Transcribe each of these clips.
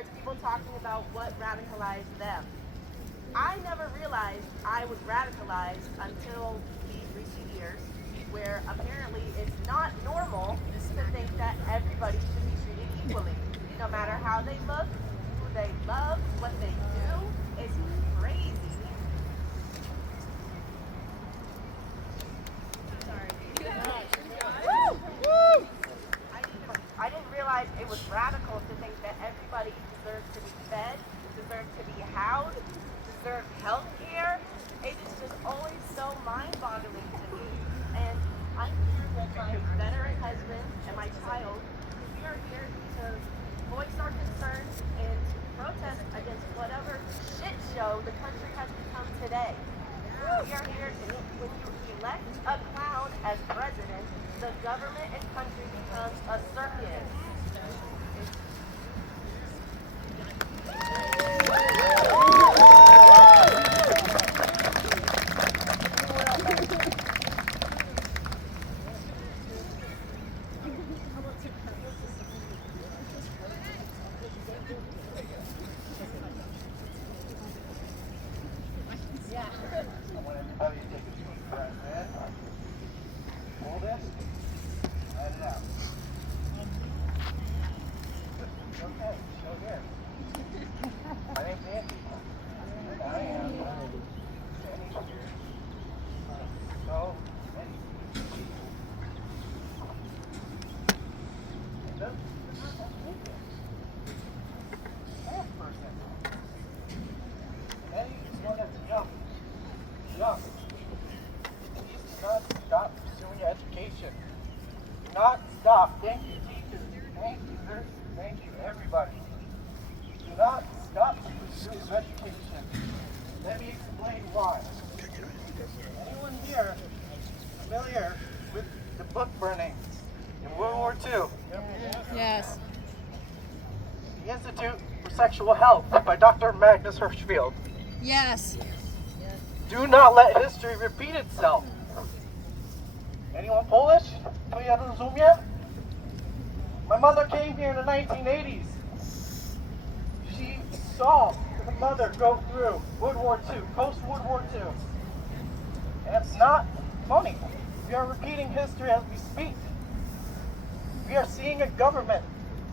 it's people talking about what radicalized them. I never realized I was radicalized until these recent years, where apparently it's not normal to think that everybody should be treated equally, no matter how they look, who they love, what they do. It's crazy. I didn't realize it was radical to think that everybody deserves to be fed, deserves to be housed, deserves health care. It is just always so mind-boggling to me. And I'm here with my veteran husband and my child. We are here to voice our concerns and to protest against whatever shit show the country has become today. We are here to, when you elect a clown as president, the government and country becomes a circus. I want everybody to take a deep breath in. Hold it. Let it out. Okay, show here. My name's Andy. I am standing here. So many people. And this is not taken. Last person. Eddie is one that's young. Young. Please do not stop pursuing your education. Do not stop. Thank you, teachers. Thank you, nurses. Thank you, everybody. Do not stop to pursue your education. Let me explain why. Anyone here familiar with the book burnings in World War II? Yes. The Institute for Sexual Health by Dr. Magnus Hirschfeld. Yes. Do not let history repeat itself. Anyone Polish? Do you rozumie? My mother came here in the 1980s. She saw her mother go through World War II, post-World War II. And it's not funny. We are repeating history as we speak. We are seeing a government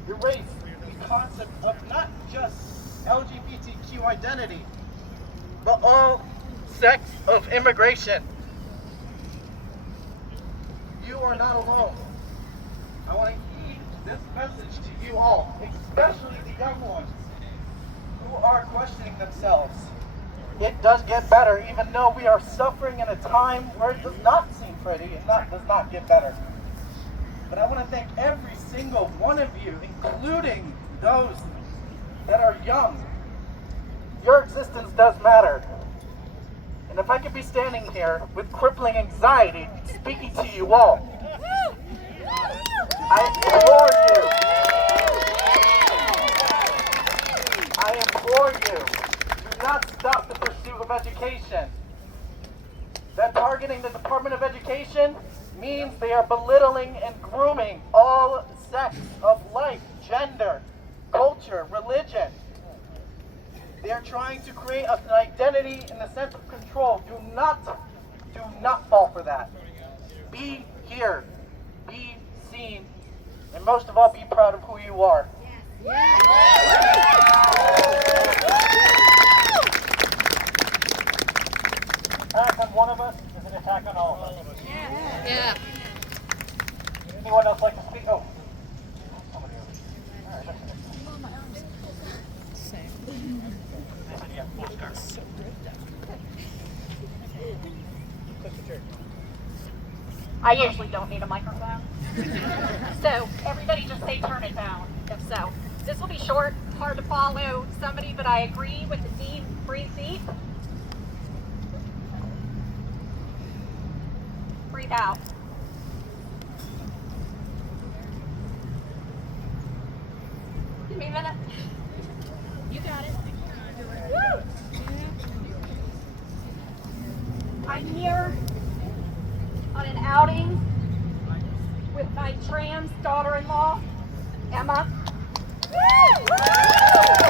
erase the concept of not just LGBTQ identity, but all sects of immigration. You are not alone. I want to heed this message to you all, especially the young ones who are questioning themselves. It does get better, even though we are suffering in a time where it does not seem pretty, it does not get better. But I want to thank every single one of you, including those that are young. Your existence does matter. And if I could be standing here with crippling anxiety, speaking to you all, I implore you, do not stop the pursuit of education. That targeting the Department of Education means they are belittling and grooming all sects of life, gender, culture, religion. They are trying to create an identity and a sense of control. Do not fall for that. Be here, be seen, and most of all, be proud of who you are. Attack on one of us is an attack on all of us. Yeah. Anyone else like to speak? Oh, somebody over here. All right. I usually don't need a microphone. So everybody just say turn it down, if so. This will be short, hard to follow somebody, but I agree with the deep, breathe deep. Breathe out. Give me a minute. You got it. Woo! I'm here on an outing with my trans daughter-in-law, Emma. Woo!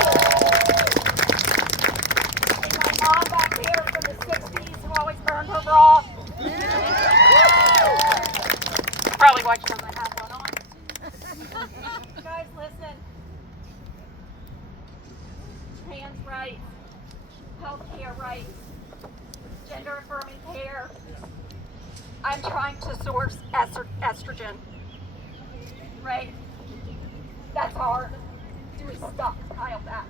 rights, healthcare rights, gender affirming care. I'm trying to source estrogen, right? That's hard. Do we stockpile that?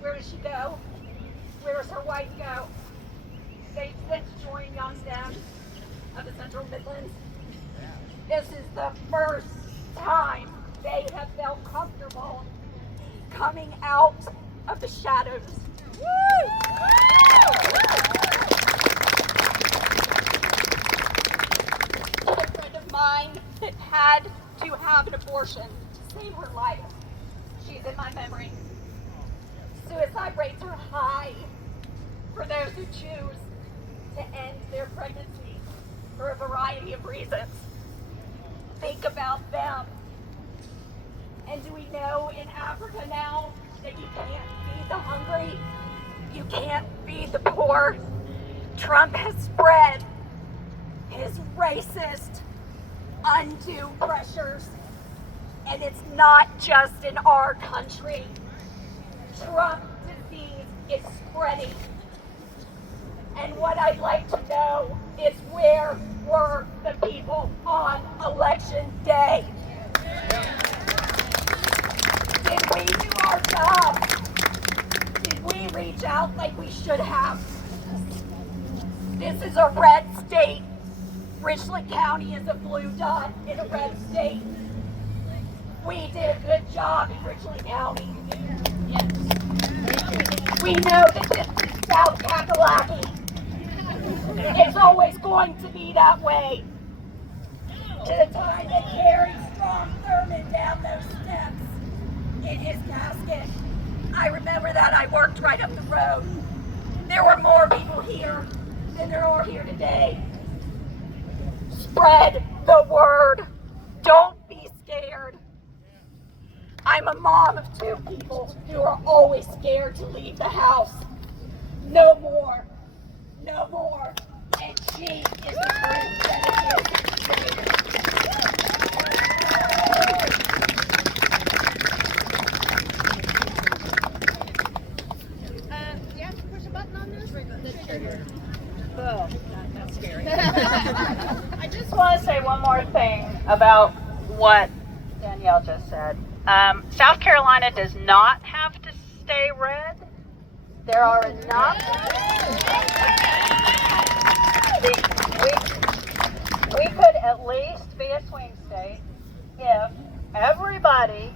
Where does she go? Where does her wife go? They since joined Young Dems of the Central Midlands. This is the first time they have felt comfortable coming out of the shadows. A friend of mine that had to have an abortion to save her life. She's in my memory. Suicide rates are high for those who choose to end their pregnancy for a variety of reasons. Think about them. And do we know in Africa now that you can't feed the hungry? You can't feed the poor? Trump has spread his racist, undue pressures. And it's not just in our country. Trump disease is spreading. And what I'd like to know is where were the people on election day? Did we do our job? Did we reach out like we should have? This is a red state. Richland County is a blue dot in a red state. We did a good job in Richland County. We know that this is South Kakalaki. It's always going to be that way. To the time they carried Strom Thurmond down those steps in his casket. I remember that. I worked right up the road. There were more people here than there are here today. Spread the word. Don't be scared. I'm a mom of two people who are always scared to leave the house. No more. No more. And she is the proof that it is. You have to push a button on this? The trigger. Oh, that's scary. I just want to say one more thing about what Danielle just said. South Carolina does not have to stay red. There are enough. We could at least be a swing state if everybody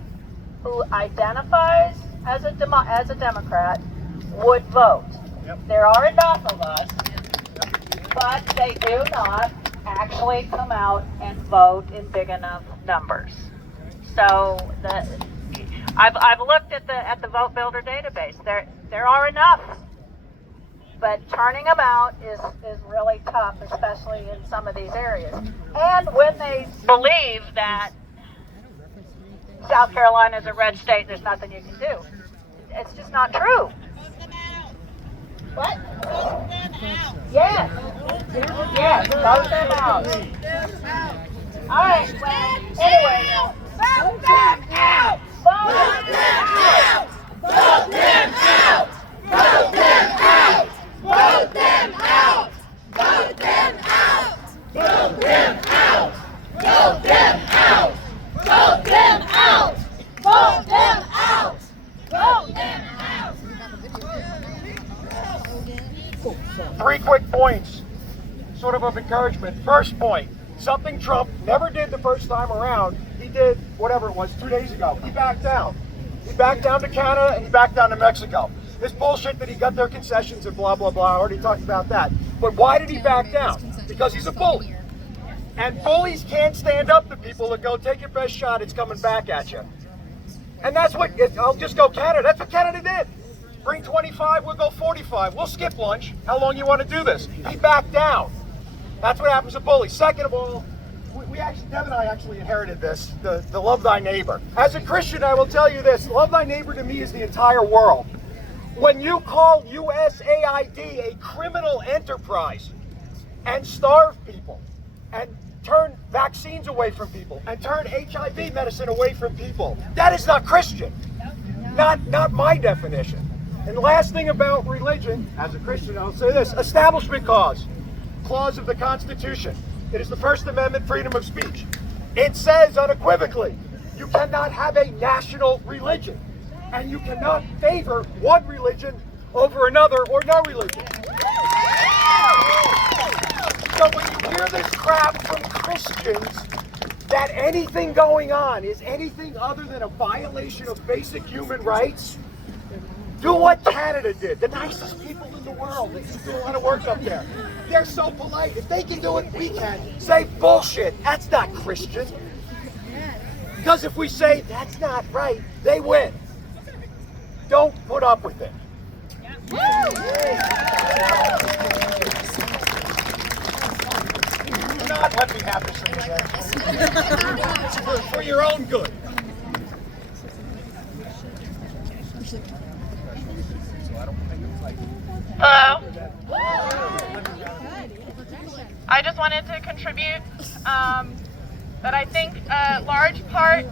who identifies as a Democrat would vote. Yep. There are enough of us, but they do not actually come out and vote in big enough numbers. So I've looked at the Vote Builder database. There are enough, but turning them out is really tough, especially in some of these areas. And when they believe that South Carolina is a red state, there's nothing you can do. It's just not true. What? Vote them out. Yes. Yes, vote them out. All right, well, anyway. Vote them out! Vote them out! Vote them out! Vote them out! Vote them out! Vote them out! Vote them out! Vote them out! Vote them out! Vote them out! Vote them out! 3 quick points, sort of encouragement. First point, something Trump never did the first time around. He did whatever it was 2 days ago. He backed down. He backed down to Canada and he backed down to Mexico. This bullshit that he got their concessions and blah, blah, blah. I already talked about that. But why did he back down? Because he's a bully. And bullies can't stand up to people that go, take your best shot, it's coming back at you. And that's what, I'll just go Canada. That's what Canada did. Bring 25, we'll go 45. We'll skip lunch. How long you want to do this? He backed down. That's what happens to bullies. Second of all, Deb and I actually inherited this, the love thy neighbor. As a Christian, I will tell you this, love thy neighbor to me is the entire world. When you call USAID a criminal enterprise and starve people and turn vaccines away from people and turn HIV medicine away from people, that is not Christian. Not my definition. And the last thing about religion, as a Christian, I'll say this: establishment clause of the Constitution. It is the First Amendment, freedom of speech. It says unequivocally, you cannot have a national religion, and you cannot favor one religion over another or no religion. So when you hear this crap from Christians that anything going on is anything other than a violation of basic human rights, do what Canada did. The nicest people in the world. They do a lot of work up there. They're so polite. If they can do it, we can. Say bullshit. That's not Christian. Because if we say that's not right, they win. Don't put up with it. Do not let me have this again. For your own good. Hello. I just wanted to contribute that I think a large part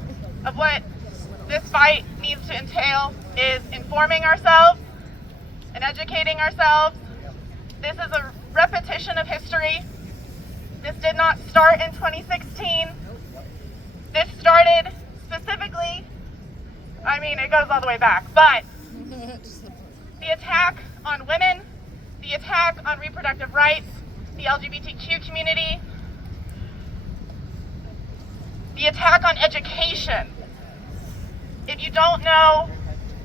of what this fight needs to entail is informing ourselves and educating ourselves. This is a repetition of history. This did not start in 2016. This started specifically, it goes all the way back, but the attack on women, the attack on reproductive rights, the LGBTQ community, the attack on education. If you don't know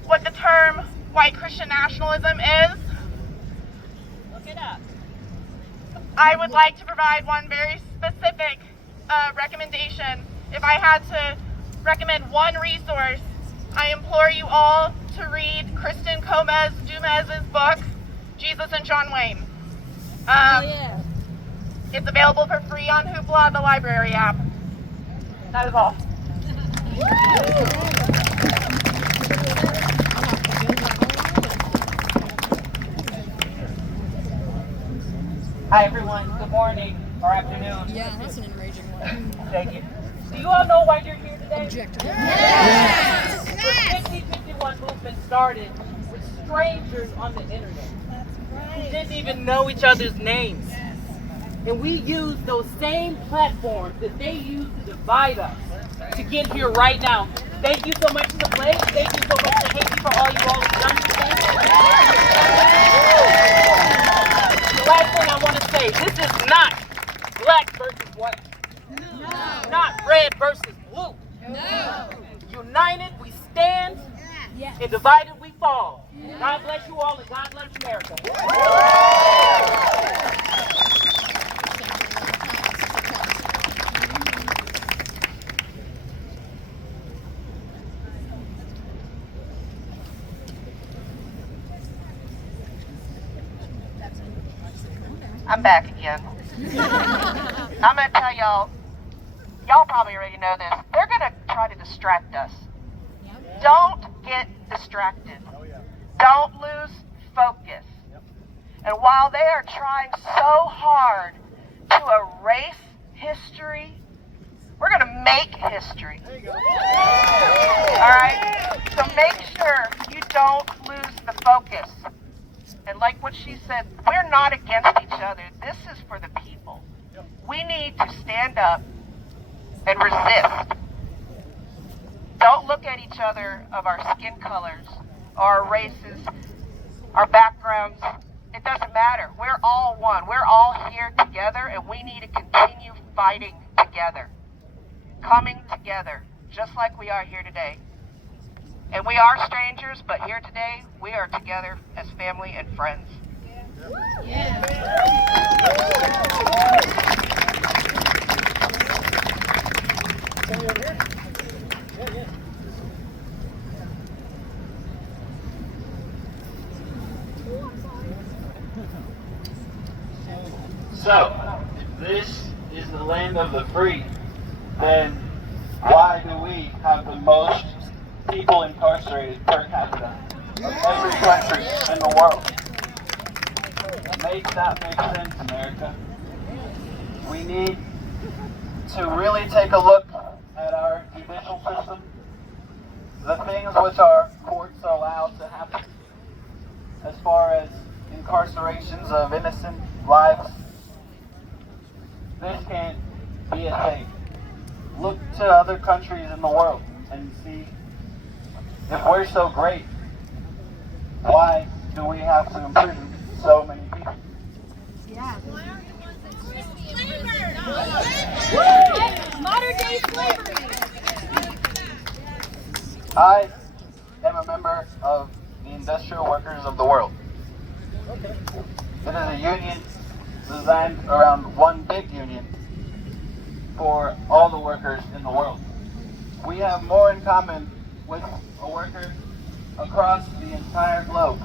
what the term white Christian nationalism is, look it up. I would like to provide one very specific recommendation. If I had to recommend one resource, I implore you all to read Kristen Dumez's book, Jesus and John Wayne. It's available for free on Hoopla, the library app. That is all. Hi everyone, good morning or afternoon. Yeah, that's an enraging one. Thank you. Do you all know why you're here today? Objective. Yes. The 5051 movement started with strangers on the internet who didn't even know each other's names. And we used those same platforms that they used to divide us to get here right now. Thank you so much to the Blake. Thank you so much to Haiti for all you all have done today. The last thing I want to say, this is not black versus white. No. Not red versus blue. No. United we stand, and divided we fall. God bless you all, and God bless America. I'm back again. I'm going to tell y'all probably already know this. They're going to try to distract us. Don't get distracted. Don't lose focus. And while they are trying so hard to erase history, we're going to make history. All right? So make sure you don't lose the focus. And like what she said, we're not against each other. This is for the people. We need to stand up and resist. Don't look at each other of our skin colors, our races, our backgrounds. It doesn't matter. We're all one. We're all here together, and we need to continue fighting together, coming together, just like we are here today. And we are strangers, but here today, we are together as family and friends. So, if this is the land of the free, then why do we have the most people incarcerated per capita of every country in the world? Make that make sense, America. We need to really take a look at our judicial system, the things which our courts allow to happen. incarcerations of innocent lives. This can't be a thing. Look to other countries in the world and see if we're so great, why do we have to imprison so many people? Modern day slavery. I am a member of the Industrial Workers of the World. It is a union designed around one big union for all the workers in the world. We have more in common with a worker across the entire globe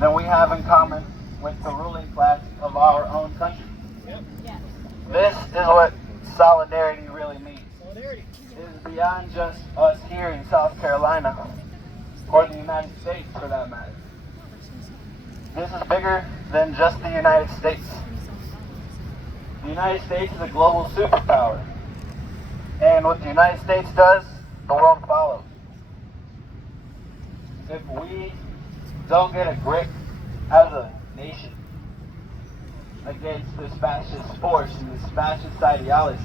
than we have in common with the ruling class of our own country. This is what solidarity really means. It is beyond just us here in South Carolina, or the United States for that matter. This is bigger than just the United States. The United States is a global superpower. And what the United States does, the world follows. If we don't get a grip as a nation against this fascist force and this fascist ideology,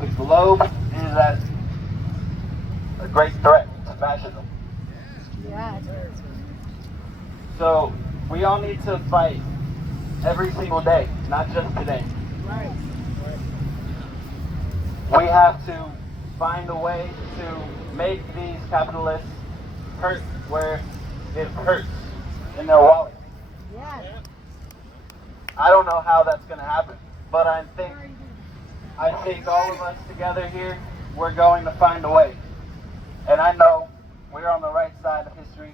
the globe is at a great threat to fascism. So we all need to fight every single day, not just today. We have to find a way to make these capitalists hurt where it hurts, in their wallet. I don't know how that's going to happen, but I think all of us together here, we're going to find a way. And I know we're on the right side of history,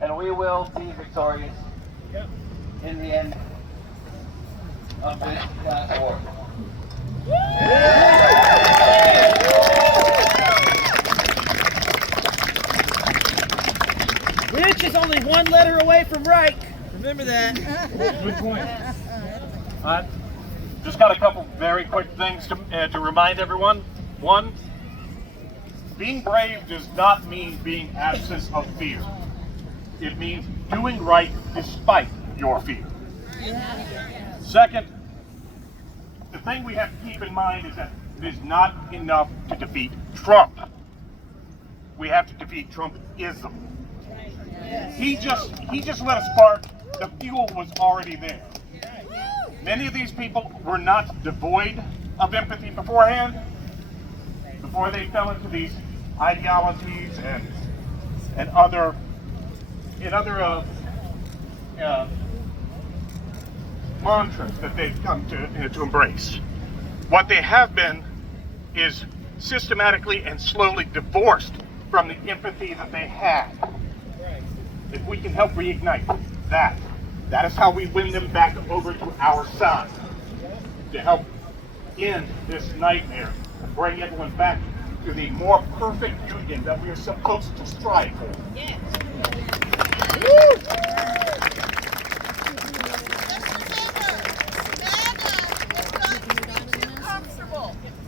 and we will be victorious in the end of this class war. Rich is only one letter away from right. Remember that. Good point. Just got a couple very quick things to remind everyone. One, being brave does not mean being absent of fear. It means doing right despite your fear. Second, the thing we have to keep in mind is that it is not enough to defeat Trump. We have to defeat Trumpism. He just let us spark. The fuel was already there. Many of these people were not devoid of empathy beforehand, before they fell into these ideologies and other mantras that they've come to embrace. What they have been is systematically and slowly divorced from the empathy that they had. If we can help reignite that is how we win them back over to our side, to help end this nightmare and bring everyone back to the more perfect union that we are supposed to strive for. Yes.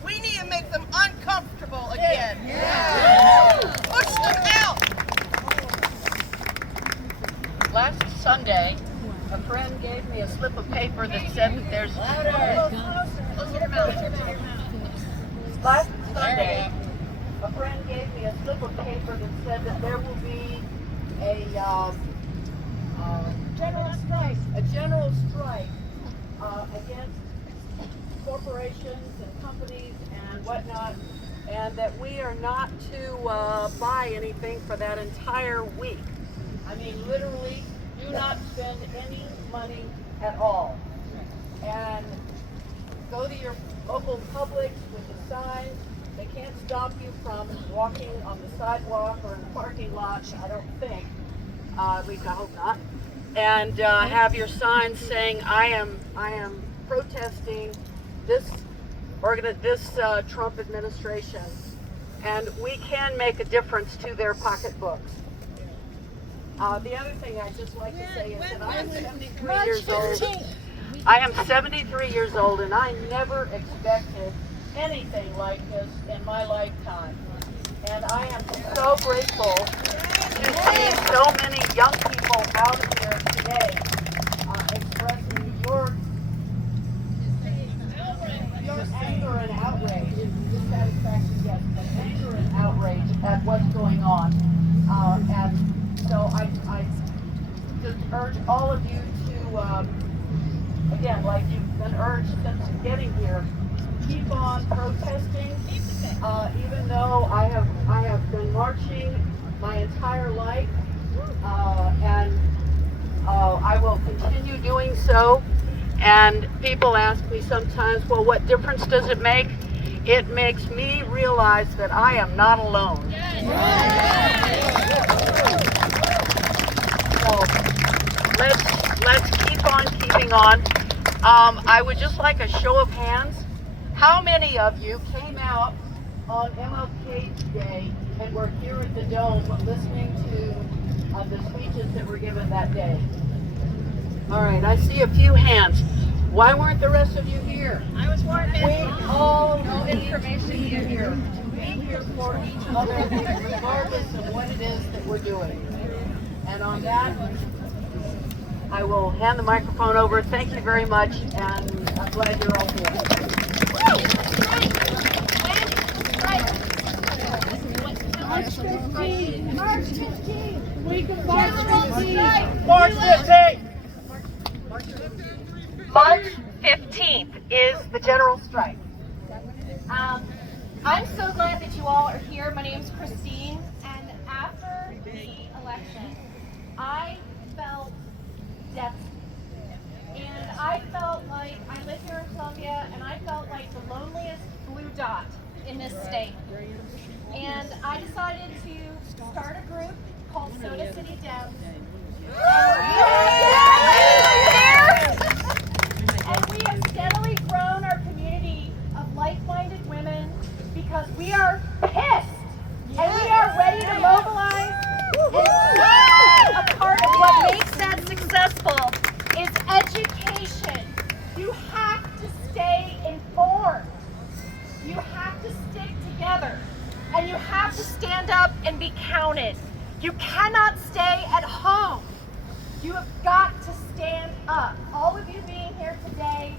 We need to make them uncomfortable again. Push them out. Last Sunday, a friend gave me a slip of paper that said that there's... Last Sunday, a friend gave me a slip of paper that said that there will be a general strike against corporations and companies and whatnot, and that we are not to buy anything for that entire week. I mean, literally, do not spend any money at all. And go to your local Publix with the signs. They can't stop you from walking on the sidewalk or in the parking lot, I don't think. At least I hope not. And have your signs saying, I am protesting this Trump administration. And we can make a difference to their pocketbooks. The other thing I'd just like to say is that I am 73 years old. I am 73 years old, and I never expected anything like this in my lifetime. And I am so grateful to mean, so many young people out here today expressing your anger and outrage, dissatisfaction, yes, but anger and outrage at what's going on. And so I just urge all of you to, again, like you've been urged since getting here, keep on protesting. Even though I have been marching my entire life, and I will continue doing so. And people ask me sometimes, well, what difference does it make? It makes me realize that I am not alone. So let's keep on keeping on. I would just like a show of hands. How many of you came out on MLK Day and were here at the Dome listening to the speeches that were given that day? All right, I see a few hands. Why weren't the rest of you here? I was working. We all no information here. Be here for each other, regardless of what it is that we're doing. And on that, I will hand the microphone over. Thank you very much, and I'm glad you're all here. March 15th. Week of March 15th. March 15th. March 15th is the general strike. I'm so glad that you all are here. My name is Christine, and after the election, I felt devastated. And I felt like I live here in Columbia, and I felt like the loneliest blue dot in this state. And I decided to start a group called Soda City Dems. And we have steadily grown our community of like-minded women because we are pissed and we are ready to mobilize. And a part of what makes that successful is education. You have to stay informed. You have to stick together. And you have to stand up and be counted. You cannot stay at home. You have got to stand up. All of you being here today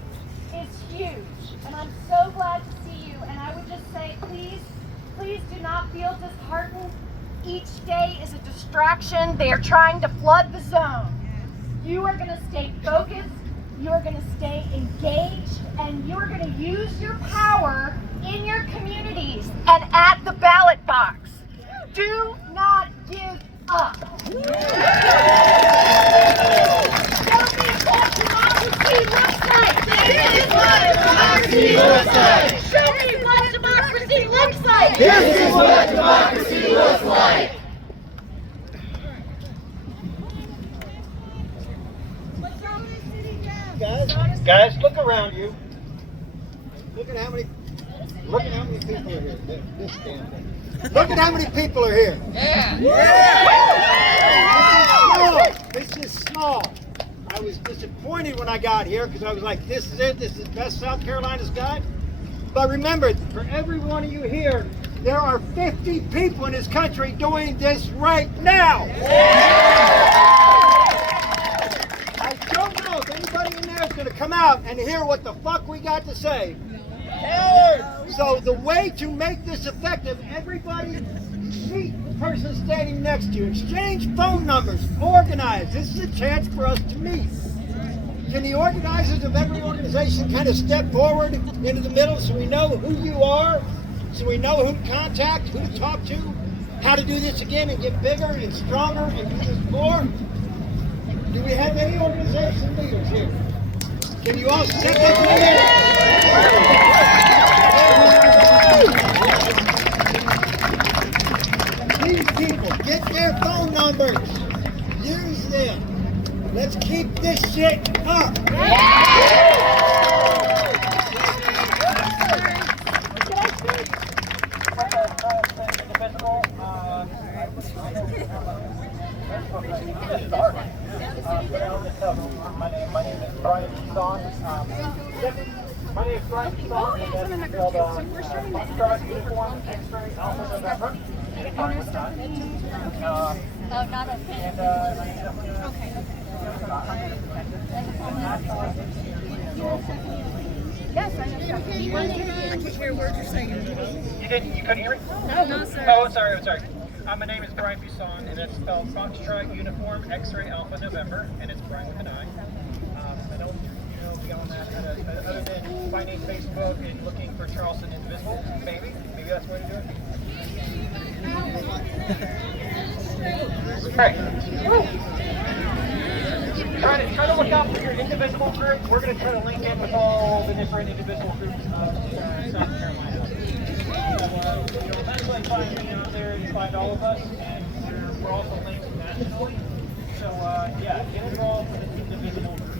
is huge. And I'm so glad to see you. And I would just say, please, please do not feel disheartened. Each day is a distraction. They are trying to flood the zone. You are going to stay focused. You are going to stay engaged. And you are going to use your power in your communities and at the ballot box. Do not give up. Show me what democracy looks like. This is what democracy looks like. Show me what democracy looks like. This is what democracy looks like. Guys, look around you. Look at how many people are here. This damn thing. Look at how many people are here. This is small. I was disappointed when I got here because I was like, this is it. This is the best South Carolina's got. But remember, for every one of you here, there are 50 people in this country doing this right now. I don't know if anybody in there is going to come out and hear what the fuck we got to say. So the way to make this effective, everybody meet the person standing next to you, exchange phone numbers, organize. This is a chance for us to meet. Can the organizers of every organization kind of step forward into the middle so we know who you are, so we know who to contact, who to talk to, how to do this again and get bigger and stronger and do this more? Do we have any organization leaders here? Can you all step up to the middle? These people, get their phone numbers. Use them. Let's keep this shit up. My name is Brian Son. My name is Brian Son. We're starting uniform X-ray Alpha November. fine with that. Not a pen. Yes, I know. You couldn't hear me? No, sir. Oh, sorry. My name is Brian Buisson, and it's spelled Foxtrot Uniform X-Ray Alpha November, and it's Brian with an I. I don't know beyond that, other than finding Facebook and looking for Charleston Indivisible, maybe that's the way to do it. Alright. Try to look out for your indivisible group. We're going to try to link in with all the different indivisible groups of South Carolina. So, you'll eventually find me out there, you find all of us, and we're also linked nationally. So, yeah, get involved with the indivisible group.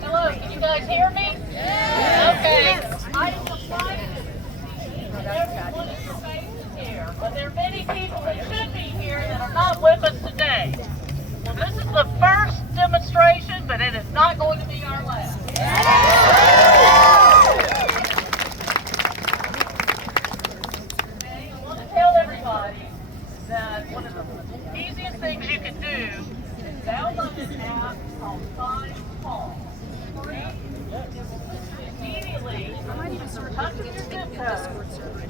Hello, can you guys hear me? Okay. I am surprised everyone in your faces here, but there are many people that should be here that are not with us today. Well, this is the first demonstration, but it is not going to be our last. Okay, I want to tell everybody that one of the easiest things you can do is download this app called Find Call. Immediately, touch with your zip code.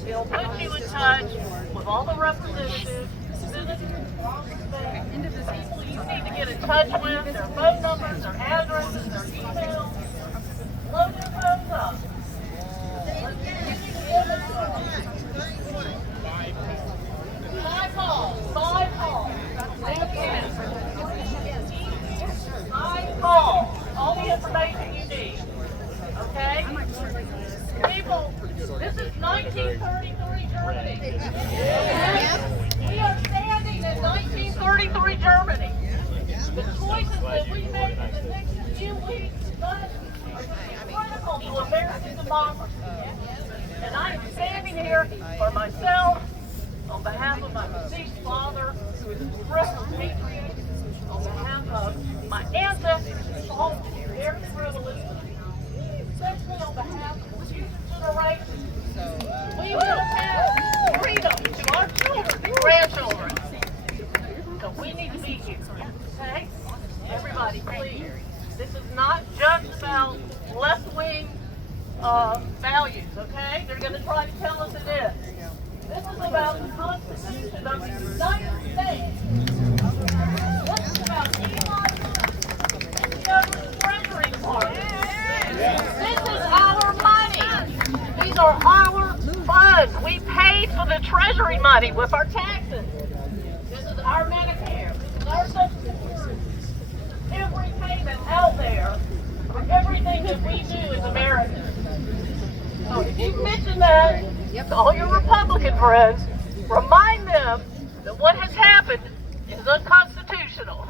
It'll put you in touch with all the representatives, senators, congressmen, people you need to get in touch with, their phone numbers, their addresses, their emails. Load their phones up. Five calls. Five calls. All the information you need. Okay? People, this is 1933 Germany. We are standing in 1933 Germany. The choices that we make in the next few weeks are critical to American democracy. And I am standing here for myself, on behalf of my deceased father, who is a progressive patriot, on behalf of my ancestors who fought in the American Revolution, especially on behalf of the future generations. We will have freedom to our children and grandchildren. So we need to be here. Okay? Everybody, please. This is not just about left-wing values, okay? They're going to try to tell us it is. This is about the Constitution of the United States. This is about Elon taking over the Treasury Department. This is our money. These are our funds. We paid for the Treasury money with our taxes. This is our Medicare. This is our Social Security. Every payment out there for everything that we do as Americans. So if you mention that to all your Republican friends, remind them that what has happened is unconstitutional.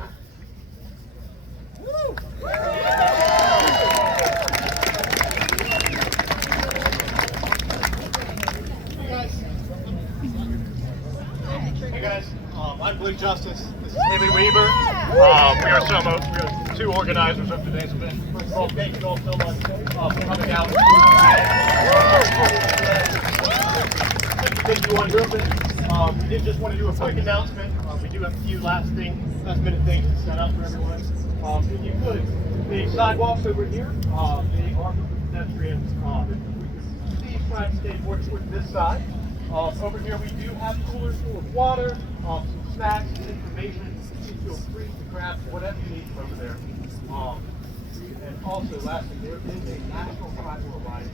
Hey guys, I'm Blake Justice. This is Haley Weaver. We are two organizers of today's event. First of all, thank you all so much for coming out. Thank you on your event. We did just want to do a quick announcement. We do have a few last minute things to set up for everyone. If you could, the sidewalks over here, they are for pedestrians. Please try to stay more towards this side. Over here we do have coolers full of water, some snacks, information. Please feel free to grab whatever you need from over there. And also, lastly, there is a National Tribal Alliance.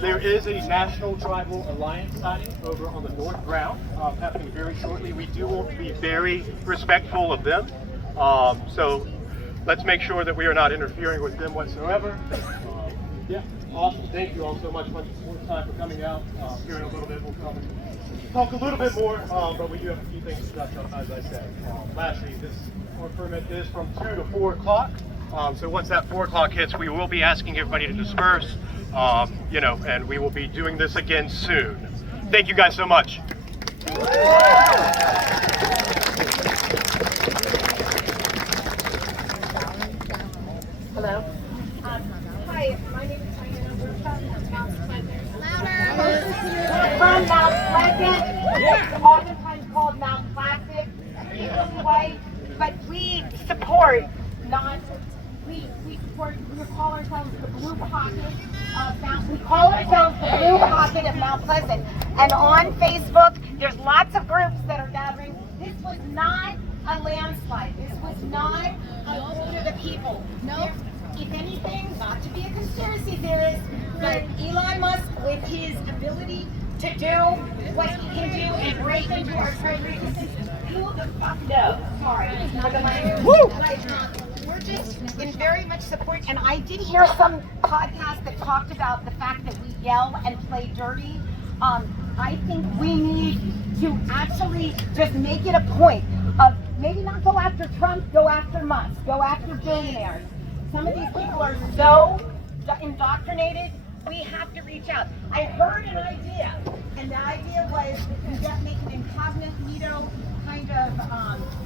There is a National Tribal Alliance signing over on the north ground, happening very shortly. We do want to be very respectful of them. So let's make sure that we are not interfering with them whatsoever. Yeah, awesome. Thank you all so much for time for coming out. Here in a little bit, we'll come and talk a little bit more, but we do have a few things to touch on, as I said. Lastly, our permit is from 2 to 4 o'clock. So once that 4 o'clock hits, we will be asking everybody to disperse, and we will be doing this again soon. Thank you guys so much. we support we call ourselves the Blue Pocket of Mount Pleasant. And on Facebook, there's lots of groups that are gathering. This was not a landslide. This was not a vote of the people. No. If anything, not to be a conspiracy theorist, but Elon Musk, with his ability to do what he can do and break into our treasury system, who the fuck knows? Sorry, for the language. We're just in very much support. And I did hear some podcasts that talked about the fact that we yell and play dirty. I think we need to actually just make it a point of maybe not go after Trump, go after Musk, go after billionaires. Some of these people are so indoctrinated, we have to reach out. I heard an idea, and the idea was you just make an incognito kind of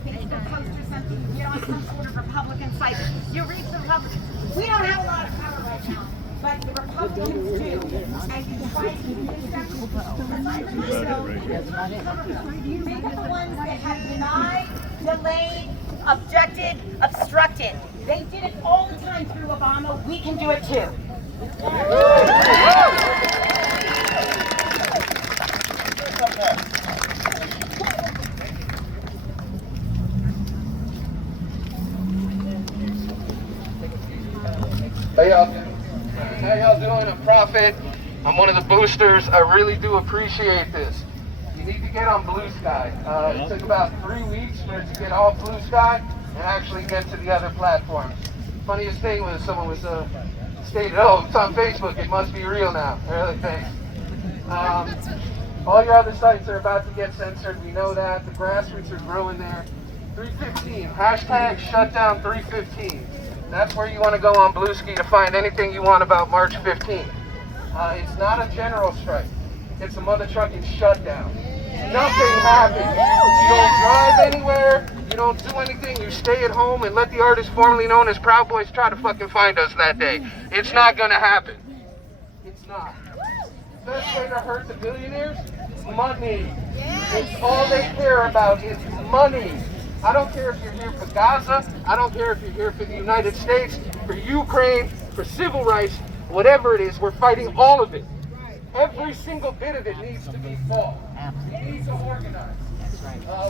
Facebook post or something, you get on some sort of Republican site, you reach the Republicans. We don't have a lot of power right now, but the Republicans do. And you try to convince them. Think of the ones that have denied, delayed, objected, obstructed. They did it all the time through Obama. We can do it too. How y'all doing? I'm Prophet. I'm one of the boosters. I really do appreciate this. You need to get on Blue Sky. It took about 3 weeks for it to get off Blue Sky and actually get to the other platforms. Funniest thing was someone was stated, oh, it's on Facebook, it must be real now. Really, thanks. All your other sites are about to get censored. We know that. The grassroots are growing there. 315, hashtag shutdown 315. That's where you want to go on Bluesky to find anything you want about March 15th. It's not a general strike. It's a mother trucking shutdown. Nothing happens. You don't drive anywhere. You don't do anything. You stay at home and let the artist formerly known as Proud Boys try to fucking find us that day. It's not gonna happen. It's not. The best way to hurt the billionaires? Money. It's all they care about is money. I don't care if you're here for Gaza. I don't care if you're here for the United States, for Ukraine, for civil rights, whatever it is, we're fighting all of it. Every single bit of it needs to be fought. We need to organize.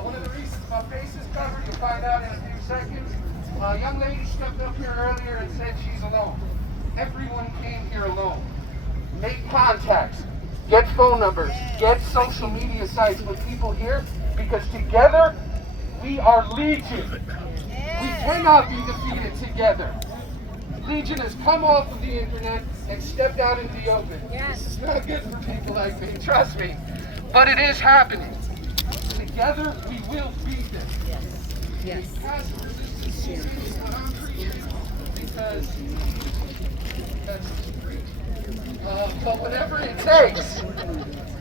One of the reasons my face is covered, you'll find out in a few seconds. A young lady stepped up here earlier and said she's alone. Everyone came here alone. Make contacts, get phone numbers, get social media sites with people here, because together we are Legion. We cannot be defeated together. Legion has come off of the internet and stepped out into the open. This is not good for people like me, trust me. But it is happening. Together we will beat them. Yes. Passive resistance is what I'm preaching, because that's free. But whatever it takes,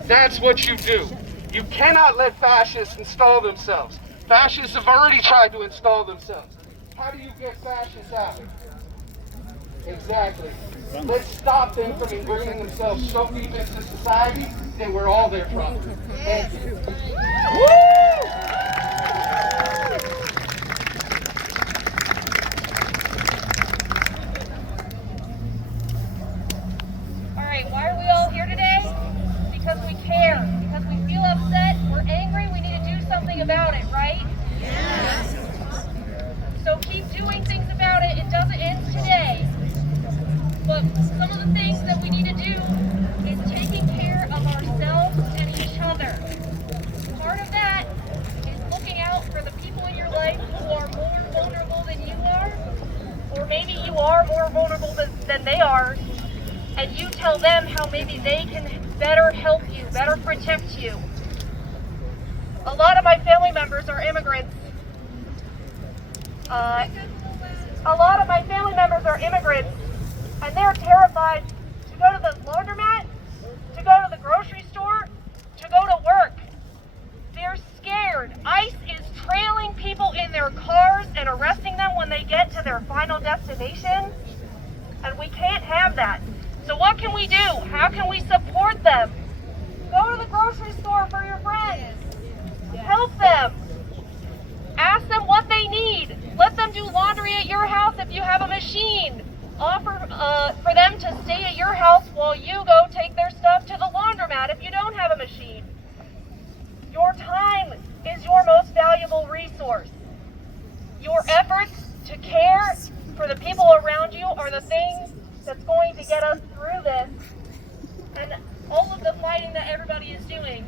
that's what you do. You cannot let fascists install themselves. Fascists have already tried to install themselves. How do you get fascists out? Exactly. Let's stop them from ingraining themselves so deep into society that we're all their problem. Thank you. All right, why are we all here today? Because we care, because we feel upset, we're angry, we need to do something about it, right? Yes. So keep doing things about it. It doesn't end today. But some of the things that we need to do is taking care of ourselves and each other. Part of that is looking out for the people in your life who are more vulnerable than you are, or maybe you are more vulnerable than they are, and you tell them how maybe they can better help you, better protect you. A lot of my family members are immigrants. And they're terrified to go to the laundromat, to go to the grocery store, to go to work. They're scared. ICE is trailing people in their cars and arresting them when they get to their final destination. And we can't have that. So what can we do? How can we support them? Go to the grocery store for your friends. Help them. Ask them what they need. Let them do laundry at your house if you have a machine. Offer for them to stay at your house while you go take their stuff to the laundromat if you don't have a machine. Your time is your most valuable resource. Your efforts to care for the people around you are the thing that's going to get us through this. And all of the fighting that everybody is doing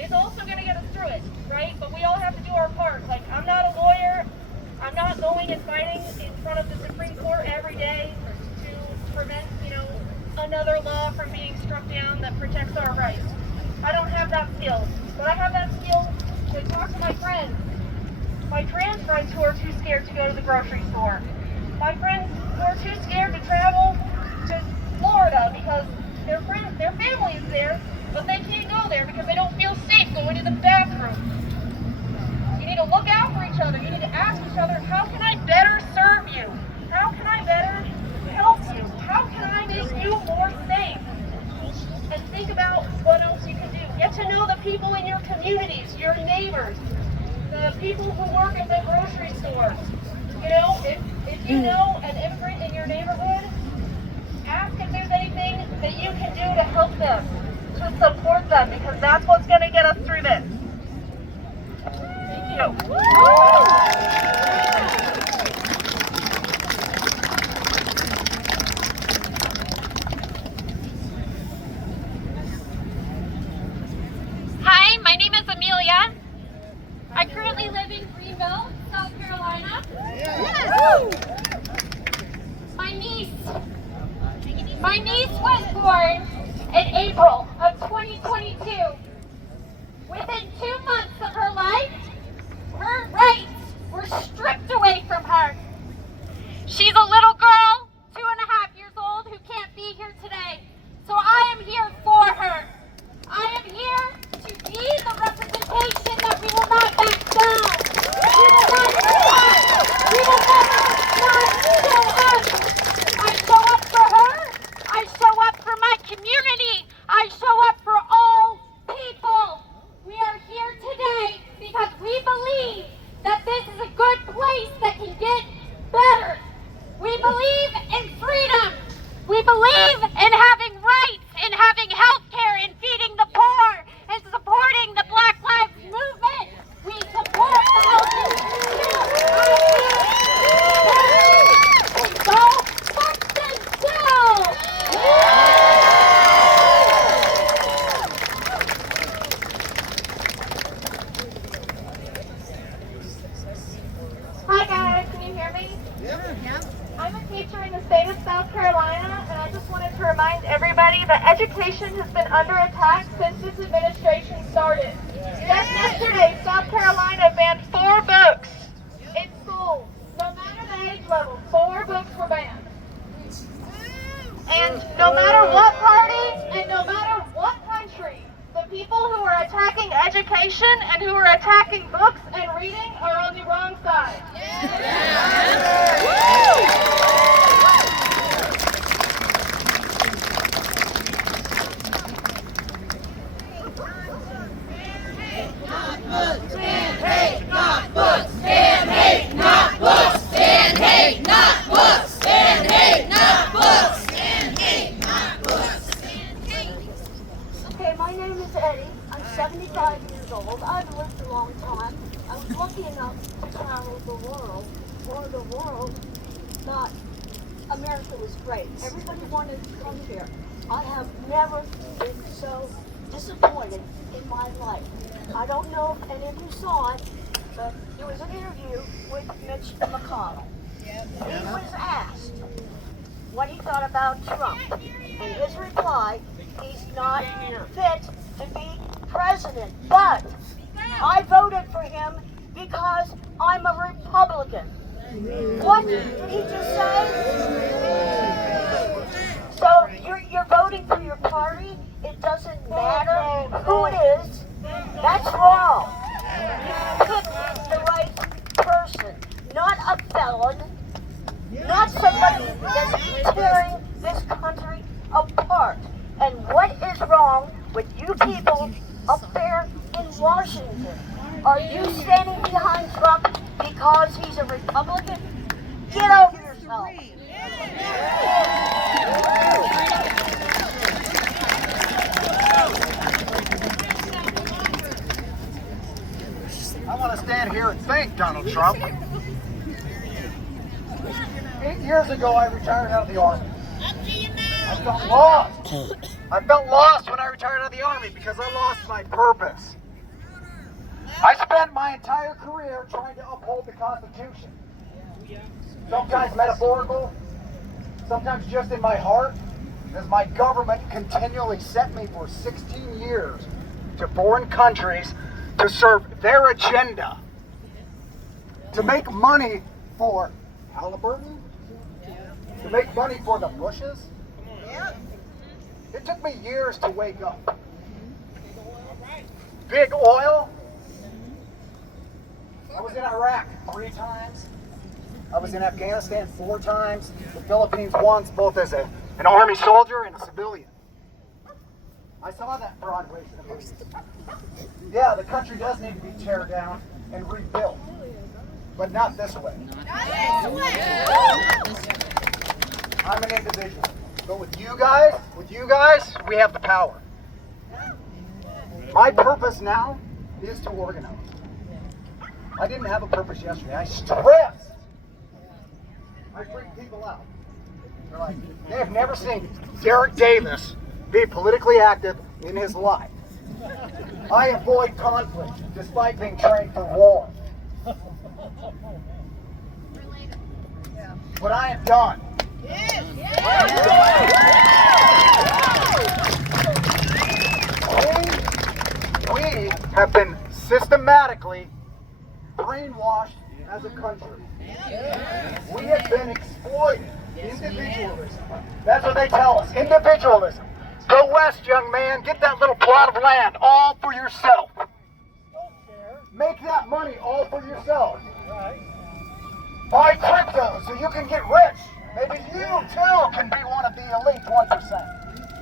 is also going to get us through it, right? But we all have to do our part. Like, I'm not a lawyer. I'm not going and fighting in front of the Supreme Court every day to prevent, another law from being struck down that protects our rights. I don't have that skill. But I have that skill to talk to my friends. My trans friends who are too scared to go to the grocery store. My friends who are too scared to travel to Florida because their family is there, but they can't go there because they don't feel safe going to the bathroom. You need to look out for each other. You need to ask each other, how can I better serve you? How can I better help you? How can I make you more safe? And think about what else you can do. Get to know the people in your communities, your neighbors, the people who work at the grocery store. If you know an immigrant in your neighborhood, ask if there's anything that you can do to help them, to support them, because that's what's going to get us through this. Thank you. Hi, my name is Amelia. I currently live in Greenville, South Carolina. My niece was born in April of 2022. Within 2 months of her life, her rights were stripped away from her. She's a little girl, 2.5 years old, who can't be here today. So I am here for her. I am here to be the representation that we will not back down. We will not stop. We will never show up. I show up for her. I show up for my community. I show up for all people. We are here today because we believe that this is a good place that can get better. We believe in freedom. We believe in having rights, in having health care, in feeding the poor, and supporting the Black Lives Movement. We support the LGBT. Go something still. Hi guys, can you hear me? Yep. I'm a teacher in the state of South Carolina, and I just wanted to remind everybody that education has been under attack since this administration started. Just yesterday, South Carolina banned 4 books in schools. No matter the age level, 4 books were banned. And no matter what party and no matter what country, the people who are attacking education and who are attacking books and reading are on the wrong side. Okay, my name is Eddie. I'm 75 years old. I've lived a long time. I was lucky enough to travel the world, or the world thought America was great. Everybody wanted to come here. I have never been so disappointed in my life. I don't know if any of you saw it, but there was an interview with Mitch McConnell. He was asked what he thought about Trump, and his reply, he's not fit to be president, but I voted for him because I'm a Republican. What did he just say? So you're voting for your party? It doesn't matter who it is? That's wrong. You pick the right person, not a felon, not somebody that's tearing this country apart. And what is wrong with you people up there in Washington? Are you standing behind Trump because he's a Republican? Get over yourself. I want to stand here and thank Donald Trump. 8 years ago, I retired out of the Army. I felt lost. I felt lost when I retired out of the Army because I lost my purpose. I spent my entire career trying to uphold the Constitution. Sometimes metaphorical, sometimes just in my heart, as my government continually sent me for 16 years to foreign countries to serve their agenda, to make money for Halliburton, to make money for the Bushes. It took me years to wake up. Big oil. I was in Iraq 3 times. I was in Afghanistan 4 times. The Philippines once, both as an Army soldier and a civilian. I saw that broad waste of abuse. Yeah, the country does need to be teared down and rebuilt, but not this way. I'm an individual, but with you guys, we have the power. My purpose now is to organize. I didn't have a purpose yesterday. I stressed. I freaked people out. They're like, they have never seen Derek Davis be politically active in his life. I avoid conflict despite being trained for war. What I have done. We have been systematically brainwashed as a country. We have been exploited. Individualism. That's what they tell us. Individualism. Go west, young man. Get that little plot of land all for yourself. Make that money all for yourself. Buy crypto so you can get rich. Maybe you too can be one of the elite 1%.